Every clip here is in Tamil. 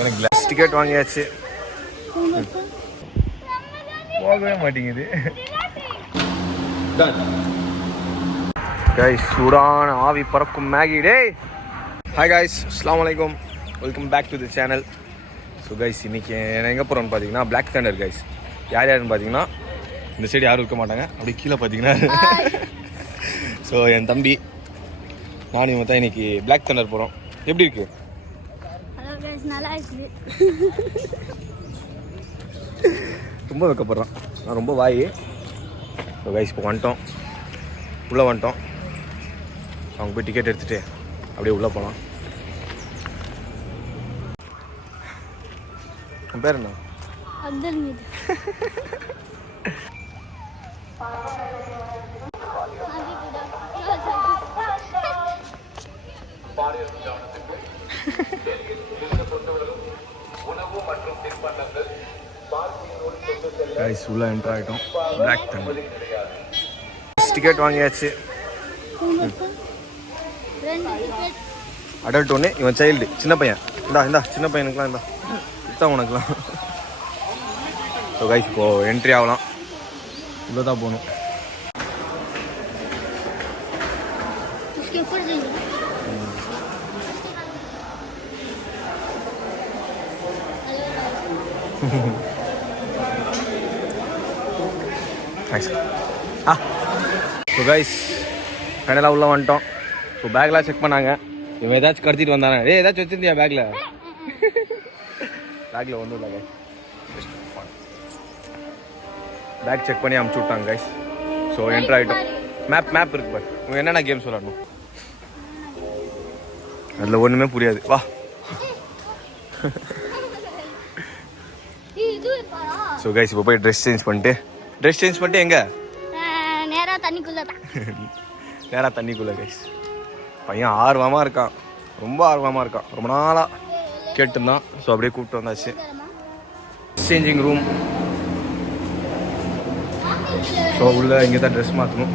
எனக்கு கிளாஸ் டிக்கெட் வாங்கியாச்சு. போகவே மாட்டேங்குது. கைஸ் சூடான ஆவி பறக்கும் மேகி. டேய் ஹாய் கைஸ், அஸ்ஸலாமு அலைக்கும், welcome back to the channel. So guys இன்றைக்கி நான் எங்கே போகிறோன்னு பார்த்தீங்கன்னா பிளாக் தண்டர் கைஸ். யார் யாருன்னு பார்த்தீங்கன்னா இந்த சைடு யாரும் இருக்க மாட்டாங்க, அப்படி கீழே பார்த்தீங்கன்னா ஸோ என் தம்பி நான் இவன் தான் இன்றைக்கி பிளாக் தண்டர் போகிறோம். எப்படி இருக்கு? நல்லா இருக்குது. ரொம்ப வைக்கப்படுறான், நான் ரொம்ப வாய். ஸோ கைஸ் இப்போ வந்துட்டோம், உள்ளே வந்துட்டோம். அவங்க போய் டிக்கெட் எடுத்துகிட்டு அப்படியே உள்ளே போகலாம். உன் பேர் என்ன? அப்துல் மீது. கைஸ் உள்ள என்ட்ரு ஆகிட்டோம். பிளாக் தண்டர் டிக்கெட் வாங்கியாச்சு. அடல்ட் ஒன்று, இவன் சைல்டு சின்ன பையன். இந்தா சின்ன பையனுக்குலாம் இதான் உனக்குலாம். ஸோ கைஸ் இப்போது என்ட்ரி ஆகலாம். இவ்வளோ தான் போகணும். ஸோ கைஸ் ஃபைனலாக உள்ளே வந்துட்டோம். ஸோ பேக்லாம் செக் பண்ணாங்க. இவன் ஏதாச்சும் கடத்திட்டு வந்தானே? ஏதாச்சும் வச்சுருந்தியா பேக்கில்? பேக்கில் ஒன்றும் இல்லை கைஸ், பேக் செக் பண்ணி அமுச்சு விட்டாங்க கைஸ். ஸோ என்ட்ரு ஆகிட்டோம். மேப் இருக்கு பாரு. உங்கள் என்னென்ன கேம்ஸ் விளாடணும் அதில் ஒன்றுமே புரியாது. வா. ஸோ கைஸ் இப்போ போய் ட்ரெஸ் சேஞ்ச் பண்ணிட்டு எங்கே? நேராக தண்ணிக்குள்ளே கைஸ். பையன் ஆர்வமாக இருக்கான், ரொம்ப ஆர்வமாக இருக்கான். ரொம்ப நாளாக கேட்டுருந்தான். ஸோ அப்படியே கூப்பிட்டு வந்தாச்சு. Changing room. ஸோ உள்ள இங்கே தான் ட்ரெஸ் மாற்றணும்.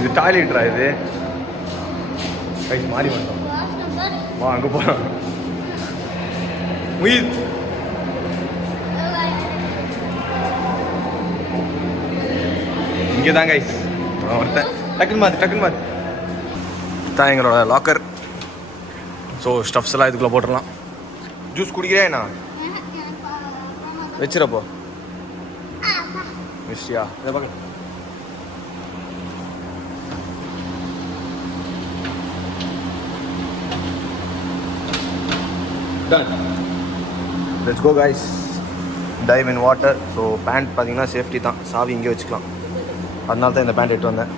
இது டாய்லெட்ரா இது? கைஸ் மாறி வந்தோம். வா அங்கே போகலாம். உயிர் இங்கே தான் கைஸ். ஒருத்தன் டக்குன்னு மாற்று தான் எங்களோட லாக்கர். ஸோ ஸ்டஃப்ஸ் எல்லாம் இதுக்குள்ளே போட்டுடலாம். ஜூஸ் குடிக்கிறேன் நான் வச்சிடப்போ மிஸ்டியா இதை பார்க்க. Done. Let's go guys. Dive in water. So band பார்த்தீங்கன்னா சேஃப்டி தான், சாவி இங்கே வச்சுக்கலாம். அதனால தான் இந்த பேண்ட் எடுத்து வந்தேன்.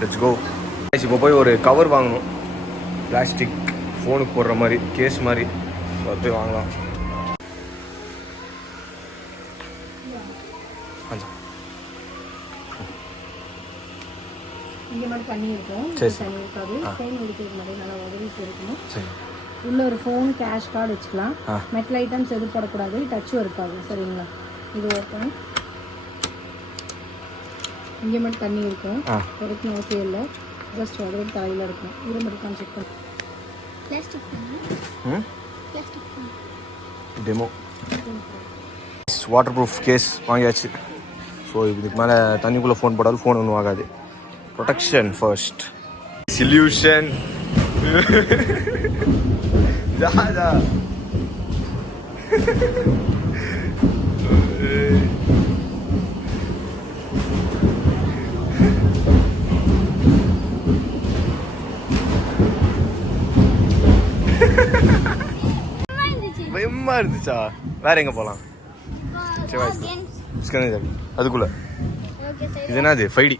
Let's go. இப்போ போய் ஒரு கவர் வாங்கணும், பிளாஸ்டிக் ஃபோனுக்கு போடுற மாதிரி கேஸ் மாதிரி. அது போய் வாங்கலாம். இங்கே மட்டும் தண்ணி இருக்கும், தண்ணி இருக்காது. ஃபோன் எடுக்கிறது மாதிரி நல்லா உதவி இருக்கணும். உள்ள ஒரு ஃபோன், கேஷ் கார்டு வச்சுக்கலாம். மெட்டல் ஐட்டம்ஸ் எதுவும் போடக்கூடாது, டச்சும் இருக்காது. சரிங்களா? இது ஓப்பன். இங்கே மட்டும் தண்ணி இருக்கும், எடுக்கணும் அவசியம் இல்லை. ஜஸ்ட் அதோட தலையில் இருக்கும். இது மட்டும் செக் பண்ணி டெமோ வாட்டர் ப்ரூஃப் கேஸ் வாங்கியாச்சு. ஸோ இதுக்கு மேலே தண்ணிக்குள்ளே ஃபோன் போடாலும் ஃபோன் ஒன்றும் ஆகாது. Protection first. சொல்யூஷன். பயமா இருந்துச்சா? வேற எங்க போலாம்? அதுக்குள்ள இது என்னது? 5D.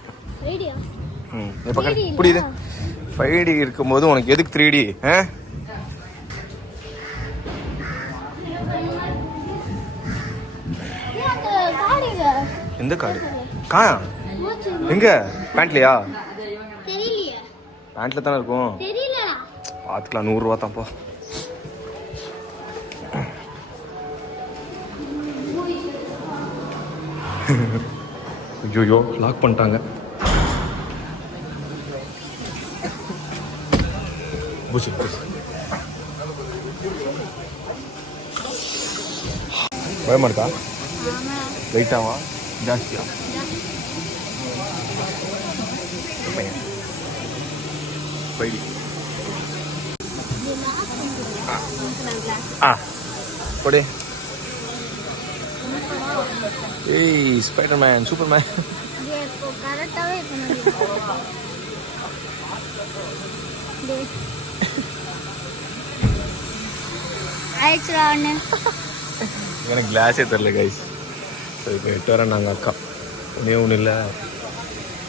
புரியுது. 5D இருக்கும்போது உனக்கு எதுக்கு 3D? எந்த கார்டு? காயா எங்க? பேண்ட்லையா? பேண்ட்ல தானே இருக்கும். பார்த்துக்கலாம். 100 ரூபா தான்ப்பா. ஐயோ லாக் பண்ணிட்டாங்க. பூச்சி பயமா இருக்கா? வெயிட்டாவா ஜாஸ்தியா? பைடி போடு. ஏய் ஸ்பைடர்மேன், சூப்பர்மேன். எனக்கு கிளாஸே தெரில கைஸ். சரி இப்போ 8 வரேன் நாங்கள் அக்கா ஒன்றே ஒன்றும் இல்லை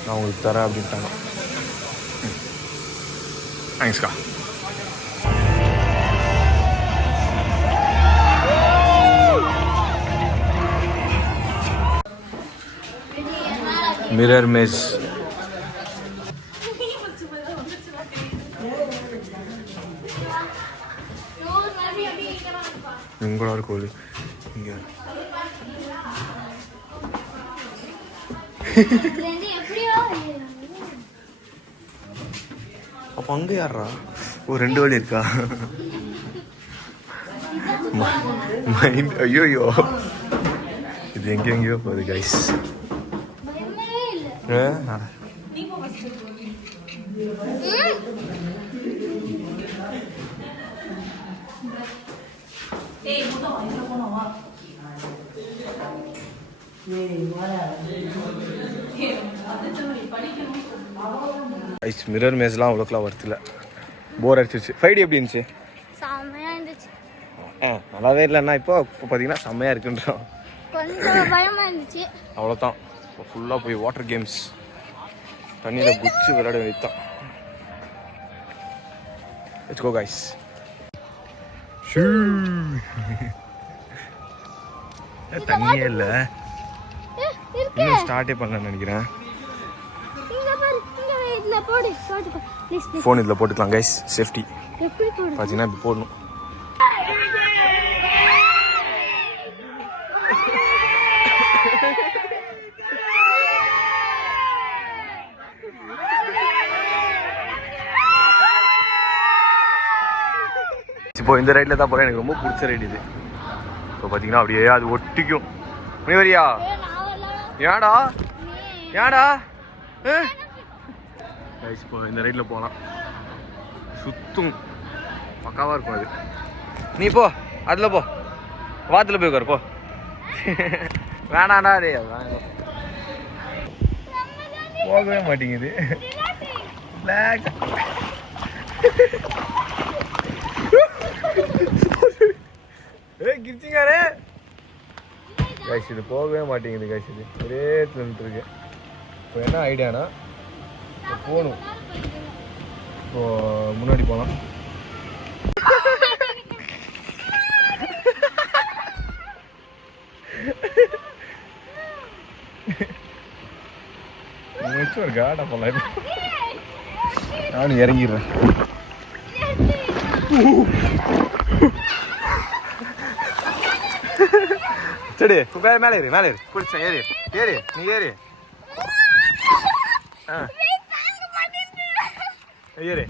நான் உங்களுக்கு தரேன் அப்படின்ட்டாங்க. தேங்க்ஸ்க்கா. மிரர் மேஸ் உங்களோட கோழி இங்கே அப்போ அங்கே யாரா? ஓ 2 வழி இருக்கா? மைண்ட் ஐயோ இது எங்கெங்கயோ போகுது கைஸ். மிரர் மேஸ்லாம் அவ்வளோக்கெல்லாம் வருத்தில்ல, போர் அடிச்சிருச்சு. 5D எப்படி இருந்துச்சு? செம்மையாக இருந்துச்சு. நல்லாவே இல்லைன்னா இப்போ பார்த்தீங்கன்னா செம்மையாக இருக்குன்றோம். கொஞ்சம் பயமாக இருந்துச்சு. அவ்வளோதான். இப்போ ஃபுல்லாக போய் வாட்டர் கேம்ஸ் தண்ணியில் குச்சி விளையாட வைத்தான். Let's go guys. தண்ணியே இல்லை, இன்னும் ஸ்டார்ட்டே பண்ணலன்னு நினைக்கிறேன். ஃபோன் இதில் போட்டுக்கலாம் கைஸ், சேஃப்டி. பார்த்தீங்கன்னா இப்படி போடணும். இப்போ இந்த ரைடில் தான் போகிறேன். எனக்கு ரொம்ப பிடிச்ச ரைடு இது. இப்போ பார்த்தீங்கன்னா அப்படியே அது ஒட்டிக்கும். நீ வரியா? ஏடா ஏடா இப்போ இந்த ரைடில் போகலாம். சுத்தும் பக்காவாக இருக்கும் அது. நீ போ அதில் போ, வாத்தில் போய் உட்காரு போ. வேணாண்டா டே, போகவே மாட்டேங்குது. கிச்சிங்காரே கைஸ், இது போகவே மாட்டேங்குது கைஸ். இது ஒரே நின்றுட்டு இருக்கு. இப்போ என்ன ஐடியானா போகணும். இப்போ முன்னாடி போகலாம். ஒரு காடா போகலாம். நானும் இறங்கிடுறேன். சரி மேலே ஏறு, மேலே ஏறு. பிடிச்சேன், ஏறு ஏறு, நீ ஏறு. ஏறு.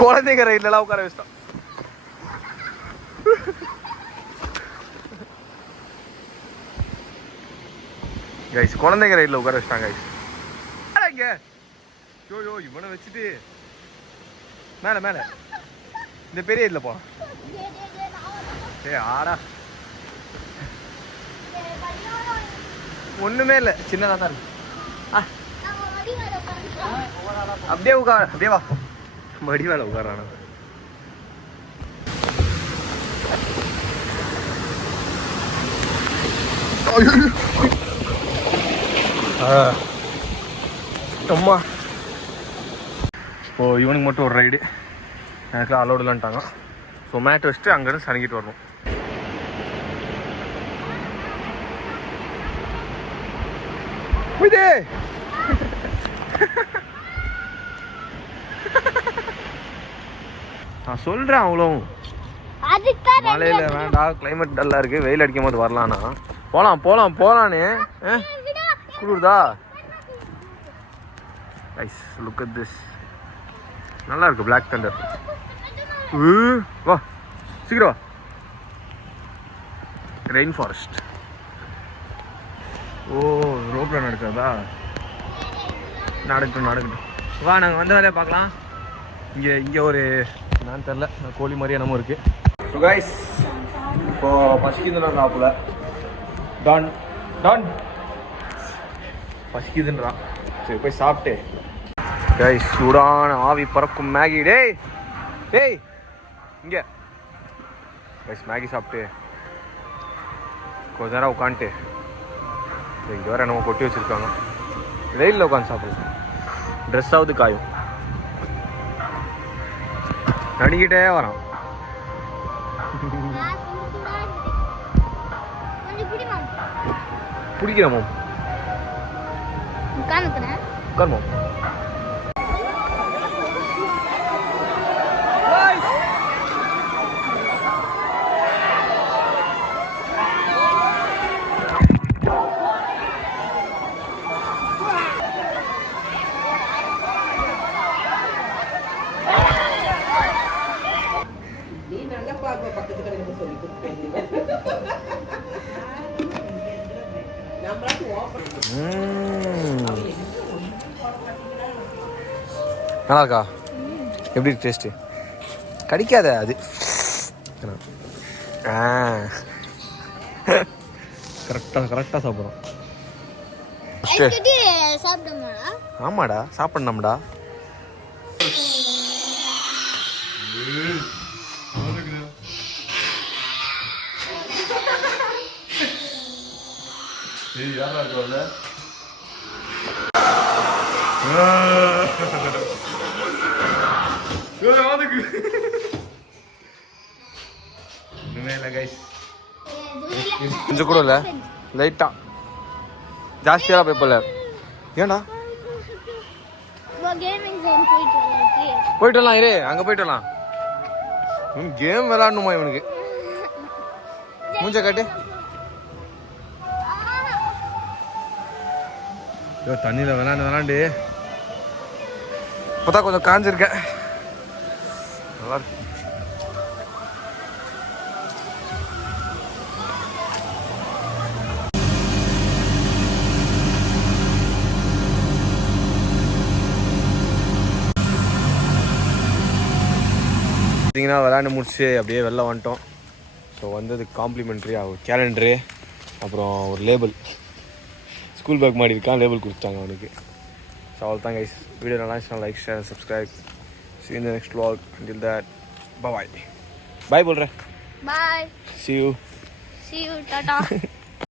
குழந்தைங்க ரயிலெல்லாம் உட்கார வச்சிட்டோம். கைஸ் குழந்தைங்க ரைடில் உட்கார வச்சிட்டாங்க கைஸ். இங்கே யோ இவனை வச்சுட்டு மேலே மேலே இந்த பெரிய இதில் போ. ஆடா ஒன்றுமே இல்லை, சின்னதாக தான் இருக்கு. அப்படியே உட்கார, அப்படியே வா. மடி மேலே உட்காரான. அம்மா இப்போ இவனுக்கு மட்டும் ஒரு ரைடு, எனக்குலாம் அலோடு இல்லைன்ட்டாங்க. ஸோ மேட் வச்சுட்டு அங்கேருந்து சனிக்கிட்டு வரணும். நான் சொல்கிறேன் அவ்வளோவும். அதுதான் மழையில் வேண்டாம், கிளைமேட் டல்லாக இருக்குது, வெயில் அடிக்கும் போது வரலான்னா போகலான்னு குளிருதா? கைஸ் லுக் அட் திஸ், நல்லா இருக்கு Black Thunder. வா சீக்கிரம் வா. Rain forest. ஓ ரோப்பில் நடக்கிறதா? நடக்கட்டும் வா, நாங்கள் வந்த வேலையை பார்க்கலாம். இங்கே ஒரு நான் தெரில, கோழி மாதிரி என்னமோ இருக்குது. ஸோ கைஸ் இப்போது பசிக்குதுன்னா சாப்பிடல. டான் பசிக்குதுன்றான். சரி போய் சாப்பிட்டு கைஸ் சூடான ஆவி பறக்கும் மேகி. டேய் இங்கே கைஸ் மேகி சாப்பிட்டு கொஞ்ச நேரம் உட்காந்துட்டு இங்கே வேறு என்னமோ கொட்டி வச்சுருக்காங்க. வெயிலில் உட்காந்து சாப்பிடலாம், ட்ரெஸ்ஸாவது காயும். நடிக்கிட்டே வரான். பிடிக்கிறோமோ உட்காருமோ. நல்லா இருக்கா? எப்படி இருக்கு டேஸ்ட்டு? கடிக்காத அது. கரெக்டாக சாப்பிட்றோம். ஆமாடா சாப்பிடணும்டா. கொஞ்சம் கூட இல்லை, லைட்டா ஜாஸ்தியாக போய்ப்பல. ஏன்டா போயிட்டு வரலாம், இரு அங்கே போயிட்டு வரலாம். கேம் விளாடணுமா இவனுக்கு? மூஞ்ச காட்டு. தண்ணியில் விளாண்டு இப்போதான் கொஞ்சம் காஞ்சிருக்கேன். நல்லா இருக்கு. பார்த்தீங்கன்னா விளாண்டு முடிச்சு அப்படியே வெளில வந்துட்டோம். ஸோ வந்தது காம்ப்ளிமெண்ட்ரியாக ஒரு கேலண்டரு, அப்புறம் ஒரு லேபிள், ஸ்கூல் பேக் மாதிரி இருக்கான், லேபிள் கொடுத்தாங்க அவனுக்கு. ஸோ அவ்வளோ தான் கைஸ். வீடியோ நல்லா இருந்துச்சுன்னா like, share, subscribe. See you in the next vlog. Until that, bye bye. Bye बोल रहे. Bye. See you. See you. Tata.